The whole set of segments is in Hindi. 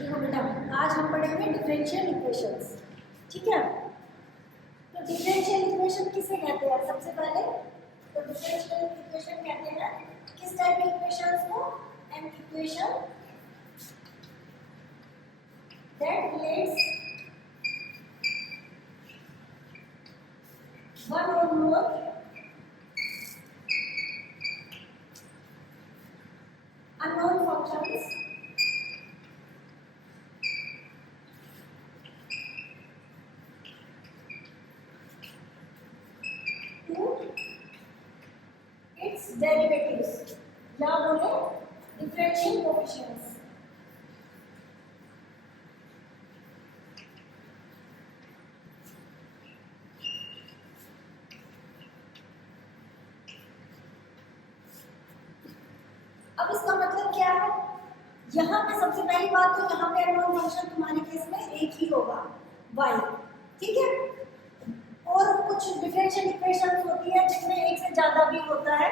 देखो बेटा, आज हम पढ़ेंगे डिफरेंशियल इक्वेशंस। ठीक है, तो डिफरेंशियल इक्वेशन किसे कहते हैं? सबसे पहले तो डिफरेंशियल इक्वेशन कहते हैं किस टाइप के इक्वेशंस को? An equation that relates one और मोर unknown functions to its derivatives या बोले differential coefficients। अब इसका मतलब क्या है? यहाँ पे सबसे पहली बात तो यहाँ पे अननोन फंक्शन तुम्हारे केस में एक ही होगा, y। ठीक है, और कुछ डिफरेंशियल इक्वेशंस होती है जिसमें एक से ज्यादा भी होता है।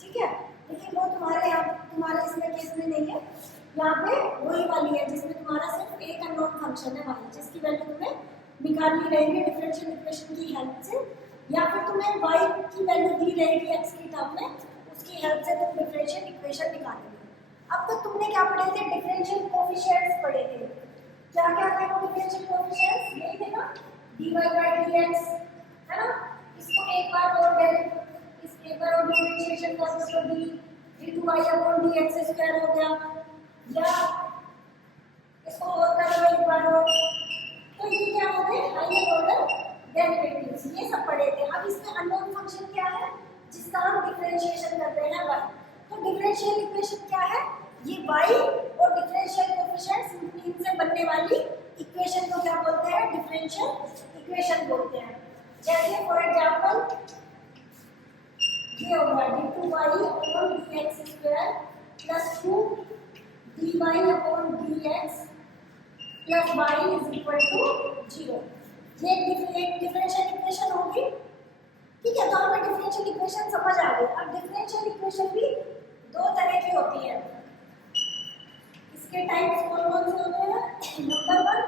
ठीक है, लेकिन वो तुम्हारे इसमें केस में नहीं है। यहाँ पे वही वाली है जिसमें तुम्हारा सिर्फ एक अननोन फंक्शन है y, जिसकी वैल्यू तुम्हें निकालनी रहेगी डिफरेंशियल इक्वेशन की हेल्प से, या फिर तुम्हें y की वैल्यू दी रहेगी x की टर्म में, उसकी हेल्प से तुम डिफरेंशियल इक्वेशन निकालोगे। अब तक तुमने क्या पढ़े थे? डिफरेंशियल कोएफिशिएंट्स पढ़े थे। क्या क्या थे वो डिफरेंशियल कोएफिशिएंट्स? यही थे ना, dy by dx, है ना। इसको एक बार और डिफरेंशिएशन कर दो तो d2y अपॉन dx स्क्वायर हो गया, या इसको और कर दो एक बार और, तो ये क्या हो गए? Higher order derivatives. ये सब पढ़े थे। अब इसमें अननोन फंक्शन क्या है जिसका हम डिफरेंशिएशन करते हैं? y। तो डिफरेंशियल इक्वेशन क्या है? ये y और डिफरेंशियल कोएफिशिएंट्स, इनसे बनने वाली इक्वेशन को क्या बोलते हैं? डिफरेंशियल इक्वेशन बोलते हैं। जैसे फॉर एग्जांपल ये होगा d2y upon dx square plus 2dy upon dx plus y is equal to 0। ये एक डिफरेंशियल इक्वेशन होगी। ठीक है, तो हमें डिफरेंशियल इक्वेशन समझ आ गई। अब डिफरेंशियल इक्वेशन भी दो तरह की होती है। इसके टाइप्स कौन कौन से होते हैं? नंबर 1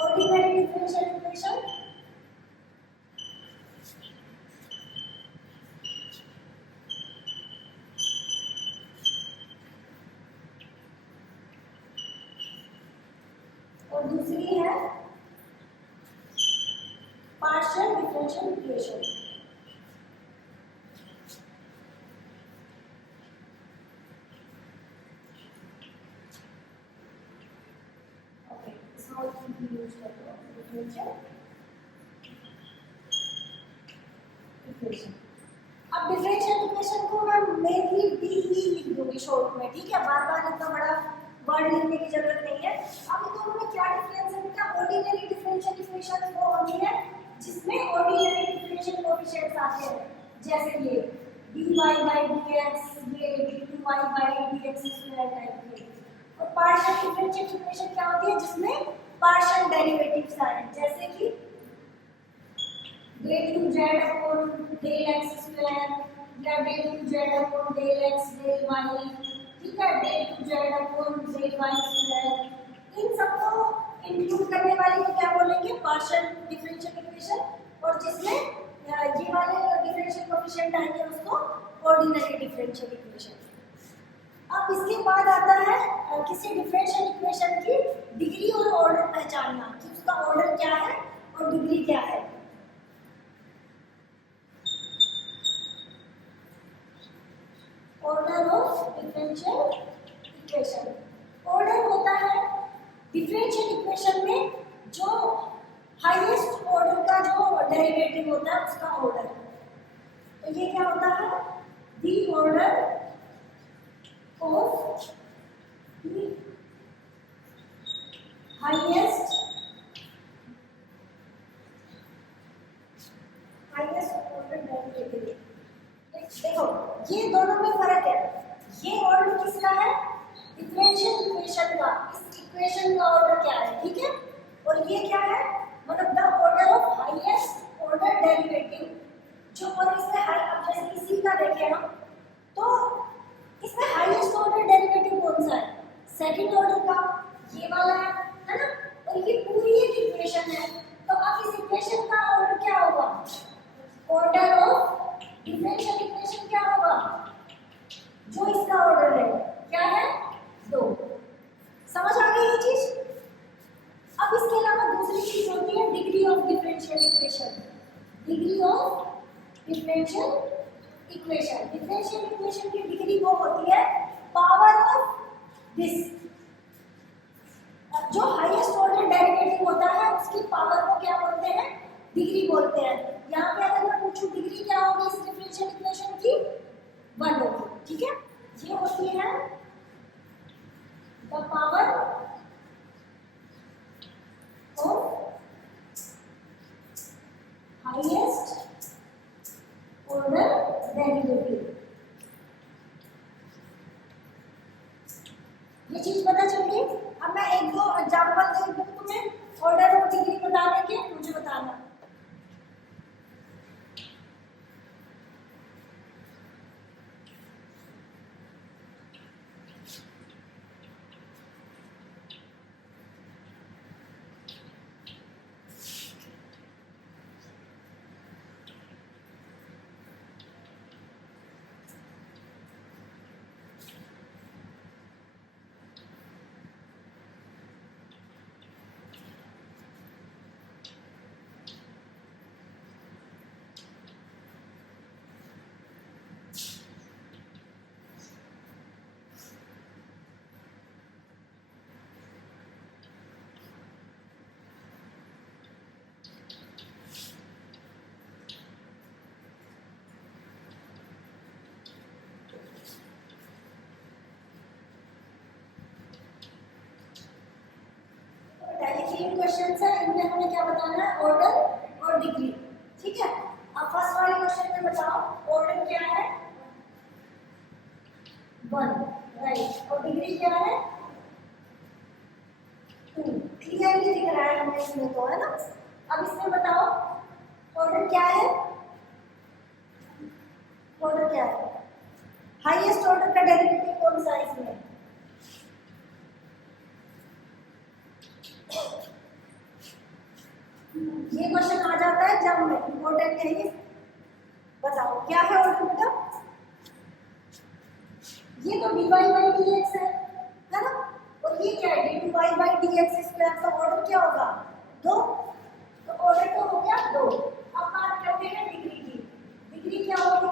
ऑर्डिनरी डिफरेंशियल इक्वेशन, और दूसरी है पार्शियल डिफरेंशियल इक्वेशन। यूज करते हैं डिफरेंशियल इक्वेशन। अब डिफरेंशियल इक्वेशन को मैं मेनली DE लिख दूंगी शॉर्ट में। ठीक है, बार बार इतना बड़ा वर्ड लिखने की जरूरत नहीं है। अब इन दोनों में क्या डिफरेंस है बेटा? ऑर्डिनरी डिफरेंशियल इक्वेशन वो होती है जिसमें ऑर्डिनरी डिफरेंशियल कोएफिशिएंट्स आते हैं, जैसे ये dy by dx, ये d2y by dx square type के। और पार्शियल डिफरेंशियल इक्वेशन क्या होती है? जिसमें पार्शियल डेरिवेटिव्स आए, जैसे कि del 2z upon del x square, या del 2z upon del x del y। ठीक है, del 2z upon del y square. इन सबको इंक्लूड करने वाली को क्या बोलेंगे? Partial differential equation. और जिसमें ये वाले डिफरेंशियल कोएफिशिएंट आएंगे उसको ऑर्डिनरी डिफरेंशियल इक्वेशन। अब इसके बाद आता है किसी डिफरेंशियल इक्वेशन की डिग्री और ऑर्डर पहचानना, कि उसका ऑर्डर क्या है और डिग्री क्या है। Order of differential equation. Order होता है डिफरेंशियल इक्वेशन में जो हाईएस्ट ऑर्डर का जो डेरिवेटिव होता है उसका ऑर्डर। तो ये क्या होता है? दी order of the highest order derivative। देखो ये दोनों में फर्क है। ये ऑर्डर किसका है? डिफरेंशियल इक्वेशन का। इस इक्वेशन का ऑर्डर क्या है? ठीक है, और ये क्या है? मतलब the order of highest order derivative. जो और इसमें जैसे इसी का देखें हम, तो इसमें हाईएस्ट ऑर्डर डेरिवेटिव कौन सा है? सेकंड ऑर्डर का। ये वाला है ना, और ये पूरी एक इक्वेशन है। तो अब इस इक्वेशन का ऑर्डर क्या होगा, ऑर्डर ऑफ डिफरेंशियल इक्वेशन क्या होगा, जो इसका ऑर्डर है क्या है 2। समझ आ गई ये चीज। अब इसके अलावा दूसरी चीज होती है degree of differential equation. Degree of differential equation, differential equation की डिग्री वो होती है पावर ऑफ दिस। जो हाईएस्ट ऑर्डर डेरिवेटिव होता है उसकी पावर को क्या बोलते हैं, डिग्री बोलते हैं। यहाँ पे अगर मैं पूछूं डिग्री क्या होगी इस डिफरेंशियल इक्वेशन की, 1 होगी। ठीक है, ये होती है the power of highest order derivative. ये चीज पता चल गई। अब मैं एक दो एग्जांपल दे दूं तुम्हें ऑर्डर और डिग्री बताने के, मुझे बताना। तीन क्वेश्चंस है, इनमें हमें क्या बताना है, ऑर्डर और डिग्री। ठीक है, अब फर्स्ट वाले क्वेश्चन में बताओ ऑर्डर क्या है 1, राइट, और डिग्री क्या है 2। क्लियरली दिख रहा है हमें इसमें तो, है ना। अब इसमें बताओ ऑर्डर क्या है, ऑर्डर क्या है, हाईएस्ट ऑर्डर का डेरिवेटिव कौन सा है इसमें, ये क्वेश्चन आ जाता है जब में, इम्पोर्टेंट है ये। बताओ क्या है ऑर्डर बेटा, ये तो dy बाई dx है ना, और ये क्या है dy बाई dx स्क्वायर का ऑर्डर क्या होगा 2। तो ऑर्डर तो हो गया 2। अब बात करते हैं डिग्री की, डिग्री क्या होगी।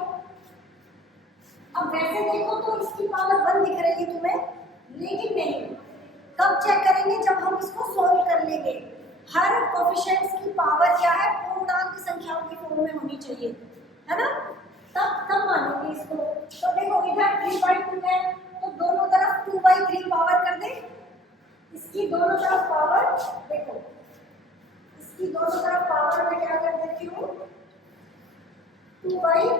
अब वैसे देखो तो इसकी पावर 1 दिख रही है तुम्हें, लेकिन नहीं, कब चेक करेंगे जब हम इसको सोल्व कर लेंगे। हर कोफिशिएंट्स की पावर क्या है, पूर्णांक संख्याओं की फॉर्म में होनी चाहिए, है ना, तब मानेंगे इसको। तो देखो इधर 3/2 है, तो दोनों तरफ 2/3 पावर कर दे। इसकी दोनों तरफ पावर देखो, इसकी दोनों तरफ पावर में क्या कर देती हूँ 2/3,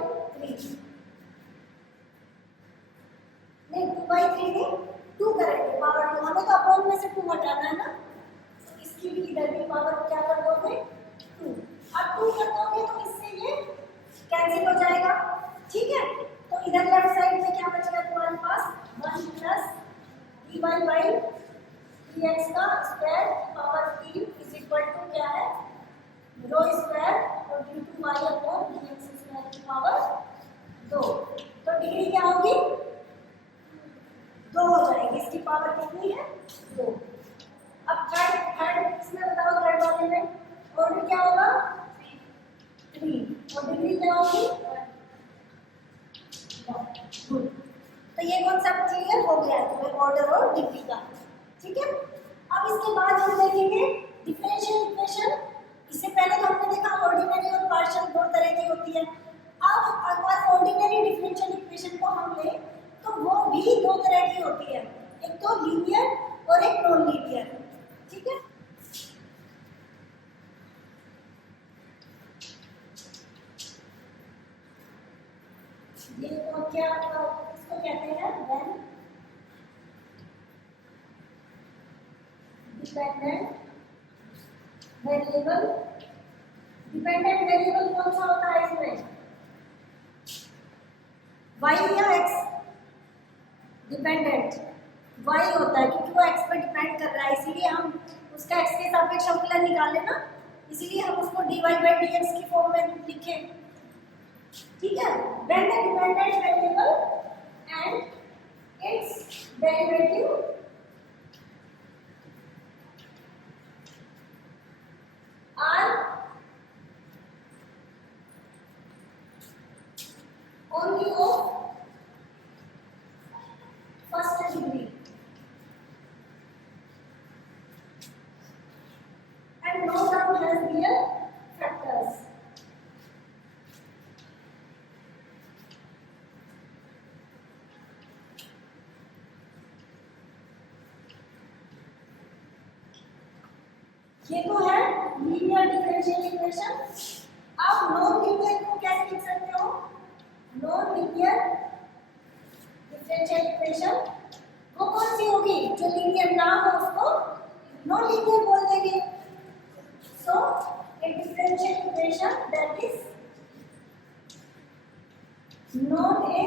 नहीं 2/3 नहीं 2 करेंगे पावर 2, हमें तो अपॉन में से 2 हटाना है ना, इसकी भी इधर की पावर क्या कर दोगे 2। अब 2 कर दोगे तो इससे ये कैंसिल हो जाएगा। ठीक है, तो इधर लेफ्ट साइड में क्या बचेगा तुम्हारे पास 1 प्लस dy बाई dx का square power 3 is equal to क्या है रो स्क्वायर और d2y अपॉन dx स्क्वायर की पावर 2। तो डिग्री क्या होगी 2 हो जाएगी, इसकी पावर कितनी है 2। अब थर्ड इसमें बताओ, थर्ड वाले में ऑर्डर क्या होगा 3 और डिग्री क्या होगी 1। तो ये कॉन्सेप्ट क्लियर हो गया है तुम्हें ऑर्डर और डिग्री का। ठीक है, अब इसके बाद हम देखेंगे डिफरेंशियल इक्वेशन। इससे पहले तो हमने देखा ऑर्डिनरी और पार्शियल 2 तरह की होती है। अब अगर ऑर्डिनरी डिफरेंशियल इक्वेशन को हम लें तो वो भी 2 तरह की होती है, एक तो लीनियर और एक नॉन लीनियर। ठीक है, ये तो क्या इसको कहते हैं when dependent variable. Dependent variable कौन सा होता है इसमें y या x, डिपेंडेंट y होता है क्योंकि वो x पर डिपेंड कर रहा है, अपेक्षा फलन निकाले ना, इसीलिए हम उसको dy by dx की फॉर्म में लिखे। ठीक है, when the dependent variable and its derivative are only of first degree and no term has real factors. ये तो है लीनियर डिफरेंशियल इक्वेशन। आप नॉन लीनियर को कैसे लिख सकते हो? नॉन लीनियर डिफरेंशियल इक्वेशन वो कौन सी होगी? जो लीनियर ना हो उसको नॉन लीनियर बोल देंगे। So a differential equation that is not a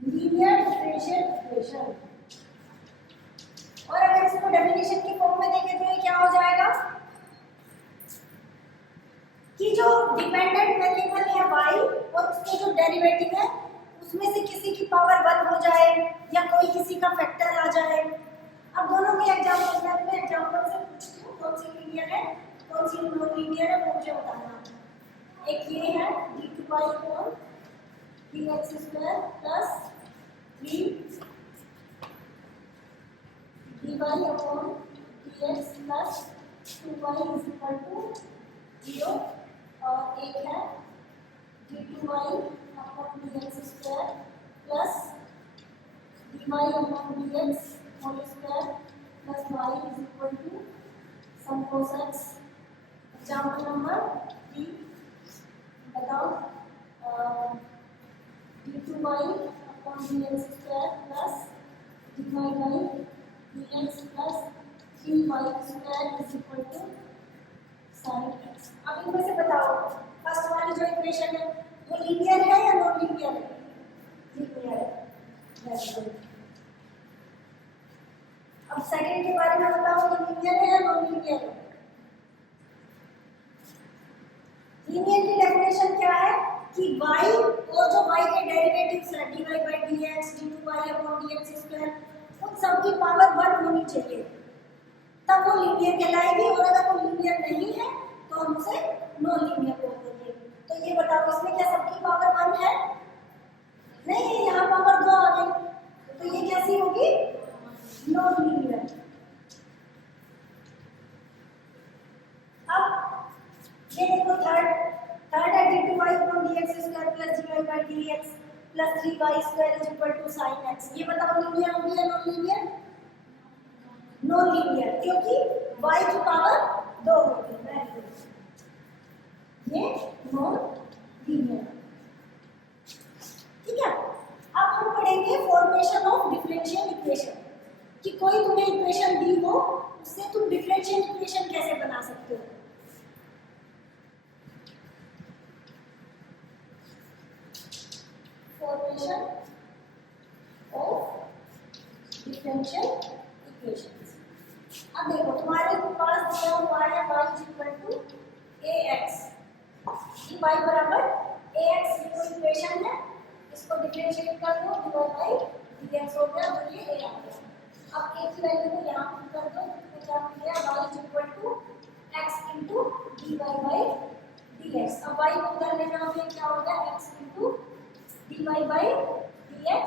linear differential equation. और अगर इसको डेफिनेशन की फॉर्म में देखें तो ये क्या हो जाएगा कि जो डिपेंडेंट वेरिएबल है y और उसके जो डेरिवेटिव है उसमें से किसी की पावर 1 हो जाए या कोई किसी का फैक्टर आ जाए। अब दोनों के एग्जांपल में अपने एग्जांपल से पूछती हूँ कौन सी लीनियर है कौन सी नॉन लीनियर है वो मुझे बताना। एक ये है d2y dx square plus 3 dy upon dx plus 2y is equal to 0 और एक है d2y upon dx square plus dy upon dx whole square plus y is equal to some cos x। Example number 3 बताओ d2y upon dx square plus dy by dx plus 3y square is equal to sin x। अब इनमें से बताओ फर्स्ट वाली जो इक्वेशन है वो लीनियर है या नॉन लीनियर है? लीनियर है। Very good. अब सेकंड के बारे में बताओ ये लीनियर है या नॉन लीनियर है? लीनियर की डेफिनेशन क्या है कि y और जो y के डेरिवेटिव्स है dy by dx d2y upon dx square उन सब की पावर 1 होनी चाहिए तब वो लीनियर कहलाएगी। और अगर वो लीनियर नहीं है तो हम उसे नॉन लीनियर बोल देंगे। तो ये बताओ इसमें क्या सबकी पावर 1 है? नहीं है, यहाँ पावर 2 आ गई तो ये कैसी होगी? Non linear. अब ये देखो थर्ड है d2y upon dx square plus dy by dx plus 3y square is equal to sin x। ये बताओ लीनियर होगी या नॉन लीनियर? नॉन लीनियर क्योंकि y की पावर 2 होगी। वेरी गुड, ये नॉन लीनियर। ठीक है, अब हम पढ़ेंगे फॉर्मेशन ऑफ डिफरेंशियल इक्वेशन कि कोई तुम्हें इक्वेशन दी हो उससे तुम डिफरेंशियल इक्वेशन कैसे बना सकते हो। Formation of differential equations. अब देखो तुम्हारे पास दिया हुआ है y इक्वल टू ax, ये y बराबर ax ये कोई इक्वेशन है, इसको डिफरेंशिएट कर दो dy बाई dx हो गया तो ये a आ गया। अब a की वैल्यू को यहाँ पुट कर दो तो क्या मिल गया y equal to x into dy by dx। अब y को उधर ले जाओगे क्या हो गया x into dy by dx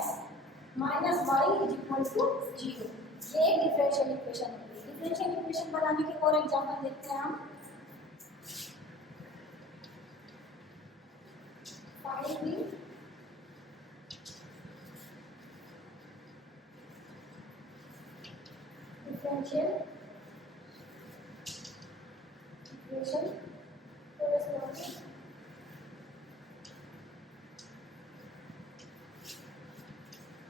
माइनस y इज इक्वल टू 0। ये एक डिफरेंशियल इक्वेशन है। डिफरेंशियल इक्वेशन बनाने के और एग्जांपल देखते हैं हम। Find the differential equation corresponding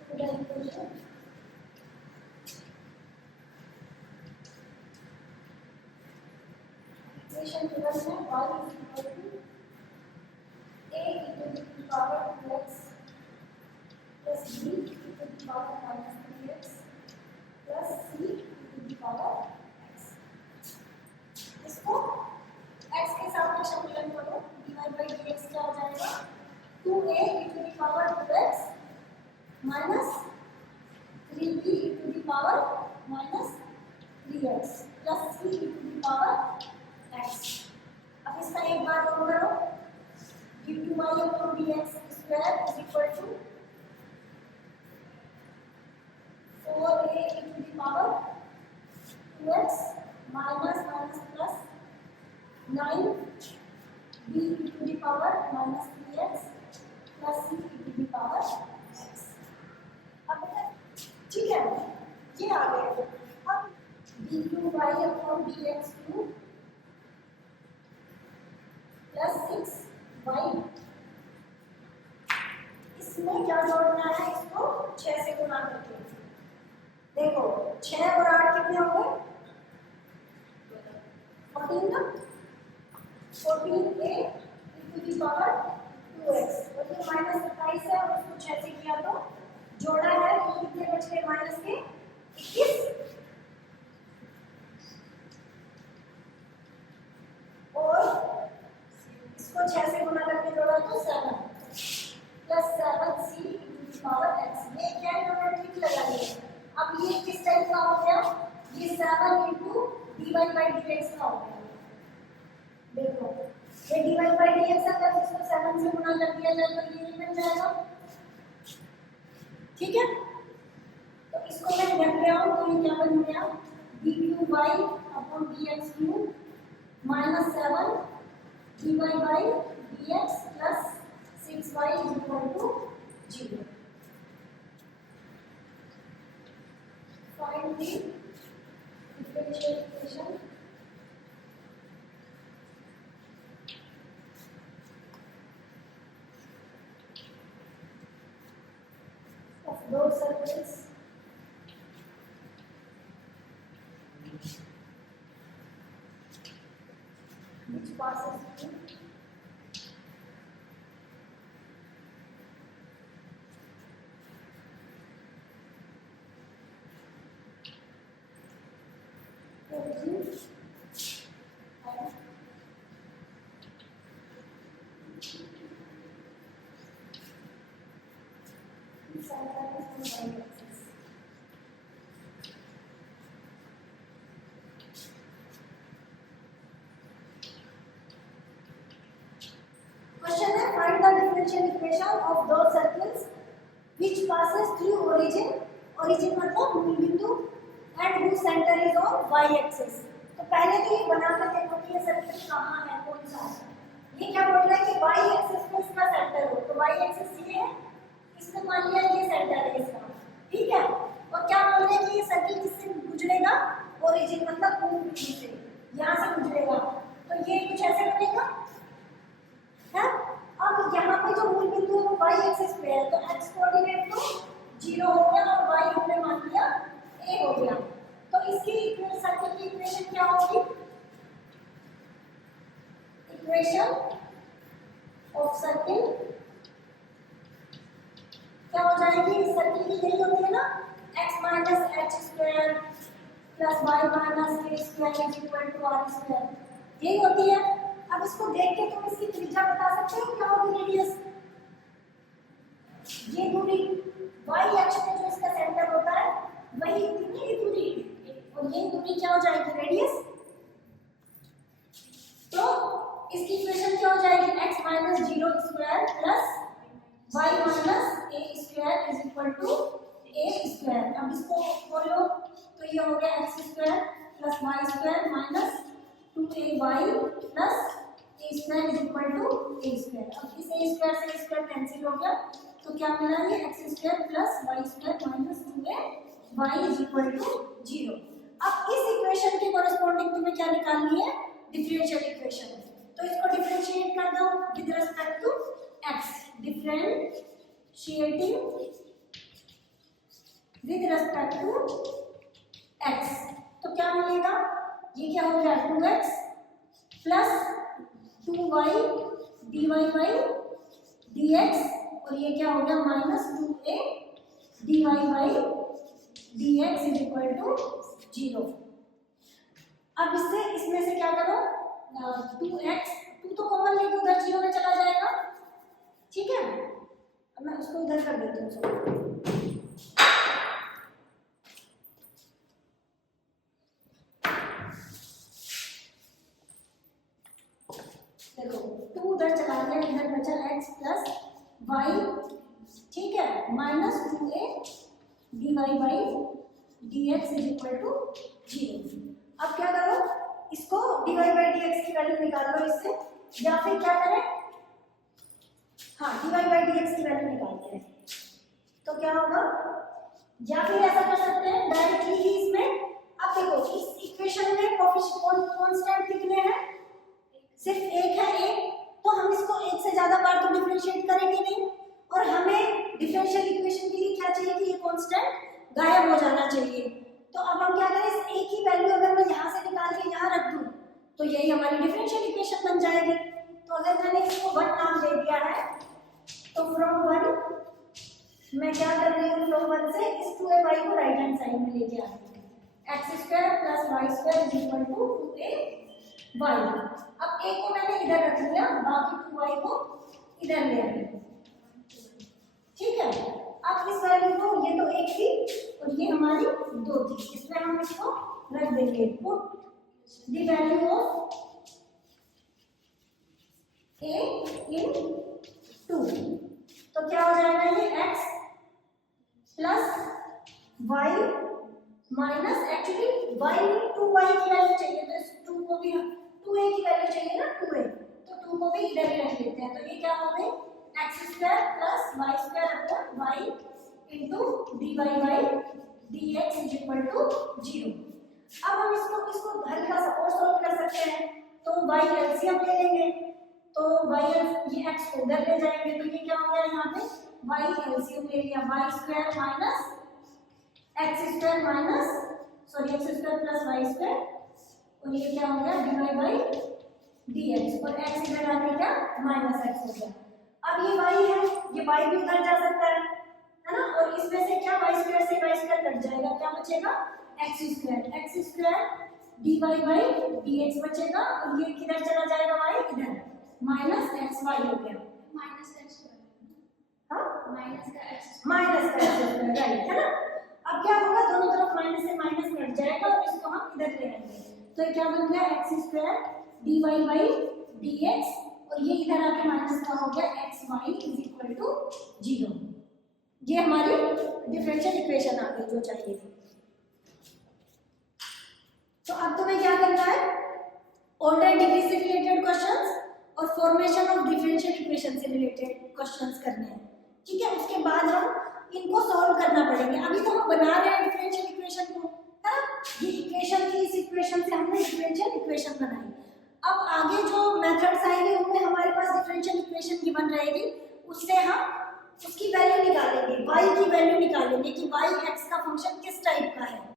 to the equation given है y is equal to a into the power 2x plus b into the power minus 3x plus c into the power x। 9 b e to the power minus 3x plus c e to the power x। अब बेटा ठीक है, ये आ गया। अब d cube y upon d x cube plus 6y, इसमें क्या जोड़ना है, इसको 6 से गुना करके। देखो 6 और 8 कितने हो गए, 14 ना, 14a to the power 2x, और ये माइनस 27 है और इसको 6 से किया तो जोड़ा है तो कितने बच गए माइनस के 21, और इसको 6 से गुना करके जोड़ा तो 7 प्लस 7c पावर x। ये क्या है, इन्होंने ठीक लगाई है। अब ये किस टाइप का हो गया, ये 7 इंटू dy बाई dx का हो गया। देखो ये dy बाई dx अगर इसको 7 से गुना कर दिया जाए तो ये बन जाएगा, ठीक है। तो इसको मैं लिख रहा हूँ तो ये क्या बन गया, dqy upon dx cube minus 7 dy by dx plus 6y is equal to 0। Find the differential equation of those circles which passes through origin and center is y axis। Question है, find the differential equation of those circles which passes through origin, origin मतलब मूल बिंदु, and whose center is on y axis। तो पहले तो ये बना कर देखो कि ये सर्कल कहाँ है, कौन सा है। ये क्या बोल रहा है कि y एक्सिस पे इसका सेंटर हो, तो y एक्सिस ये है, इसने मान लिया ये सेंटर है इसका, ठीक है। और क्या बोल रहे हैं कि ये सर्कल किससे गुजरेगा, ओरिजिन मतलब मूल बिंदु से, यहाँ से गुजरेगा, तो ये कुछ ऐसे बनेगा है। अब यहाँ पे जो मूल बिंदु है वो y एक्सिस पे है, तो x कोऑर्डिनेट तो 0 हो गया और y हमने मान लिया a हो गया। तो इसकी सर्कल की इक्वेशन क्या होगी, इक्वेशन ऑफ सर्कल क्या हो जाएगी, सर्कल की यही होती है ना, x minus h square plus y minus k square is equal to r square, यही होती है। अब इसको देख के तुम इसकी त्रिज्या बता सकते हो क्या होगी, रेडियस। ये दूरी y अक्ष पे जो इसका सेंटर होता है वही इतनी दूरी, और ये दूरी क्या हो जाएगी, रेडियस। तो इसकी इक्वेशन क्या हो जाएगी, x minus 0 square plus y minus a square is equal to a square. अब इसको बोलो तो ये हो गया x square plus y square minus 2ay plus a square is equal to a square. अब इस a स्क्वायर से a स्क्वायर कैंसिल हो गया तो क्या मिला, ये x square plus y square minus 2ay is equal to 0। अब इस इक्वेशन के कॉरेस्पॉन्डिंग तुम्हें क्या निकालनी है, डिफरेंशियल इक्वेशन। तो इसको डिफरेंशिएट कर दो with respect to x, differentiating with respect to x, तो क्या मिलेगा, ये क्या हो गया 2x plus 2y dy by dx, और ये क्या हो गया minus 2a dy by dx is equal to 0। अब इससे इसमें से क्या करो, 2x 2 तो कॉमन लेके उधर 0 में चला जाएगा, ठीक है। अब मैं उसको उधर कर देती हूँ। देखो 2 उधर चला गया, इधर बचा x प्लस y, ठीक है, minus 2a dy by dx is equal to 0। अब क्या करो, इसको dy by dx की वैल्यू निकाल लो इससे, या फिर क्या करें, हाँ dy by dx की वैल्यू निकालते हैं तो क्या होगा, या फिर ऐसा कर सकते हैं डायरेक्टली ही इसमें। अब देखो इस इक्वेशन में कांस्टेंट कितने हैं, सिर्फ एक है, एक, तो हम इसको एक से ज्यादा बार तो डिफरेंशिएट करेंगे नहीं, और हमें डिफरेंशियल इक्वेशन के लिए क्या चाहिए कि ये कांस्टेंट गायब हो जाना चाहिए। तो अब हम क्या करें, इस एक ही वैल्यू अगर मैं यहाँ से निकाल के यहाँ रख दूँ तो यही हमारी डिफरेंशियल इक्वेशन बन जाएगी। तो अगर मैंने इसको 1 नाम दे दिया है तो फ्रॉम 1 मैं क्या कर रही हूँ, फ्रॉम 1 से इस 2ay को राइट हैंड साइड में लेके आ रही हूँ, x square plus y square is equal to 2ay। अब a को मैंने इधर रख लिया, बाकी 2y को इधर ले आई, ठीक है। अब इस वैल्यू को, ये तो एक थी और ये हमारी 2 थी, इसमें हम इसको रख देंगे, put the value of a इन 2, तो क्या हो जाएगा, ये x plus y minus, actually y में 2y की वैल्यू चाहिए तो इस 2 को भी 2a की वैल्यू चाहिए ना, 2a, तो 2 को भी इधर ही रख लेते हैं। तो ये क्या हो गई, x square plus y square upon y into dy by dx is equal to 0। अब हम इसको हल्का सा और सॉल्व कर सकते हैं, तो y एलसीएम ले लेंगे, तो y ये x को उधर ले जाएंगे, तो ये क्या हो गया, यहाँ पे y एलसीएम ले लिया, y square minus x square minus, sorry x square plus y square, और ये क्या हो गया dy बाई dx, और x इधर आके क्या माइनस x हो गया। अब ये y है, ये y भी उधर जा सकता है ना, और इसमें से क्या y स्क्वायर से y स्क्वायर कट जाएगा, क्या बचेगा x square dy by dx बचेगा, और ये किधर चला जाएगा y इधर, माइनस xy हो गया, माइनस का x हाँ माइनस का x माइनस का x राइट है ना। अब क्या होगा, दोनों तरफ माइनस से माइनस कट जाएगा और इसको हम इधर ले आएंगे, तो ये क्या बन गया x square dy by dx, और ये इधर आके माइनस का हो गया xy इज इक्वल टू 0। ये हमारी डिफरेंशियल इक्वेशन आ गई जो चाहिए थी। तो अब तुम्हें क्या करना है, ऑर्डर डिग्री से रिलेटेड क्वेश्चंस और फॉर्मेशन ऑफ डिफरेंशियल इक्वेशन से रिलेटेड क्वेश्चंस करने हैं, ठीक है। उसके बाद हम इनको सॉल्व करना पड़ेंगे। अभी तो हम बना रहे हैं डिफरेंशियल इक्वेशन को, है ना, ये इक्वेशन थी, इस इक्वेशन से हमने डिफरेंशियल इक्वेशन बनाई। अब आगे जो मेथड्स आएंगे उनमें हमारे पास डिफरेंशियल इक्वेशन गिवन रहेगी, उससे हम उसकी वैल्यू निकालेंगे, y की वैल्यू निकालेंगे कि y x का फंक्शन किस टाइप का है।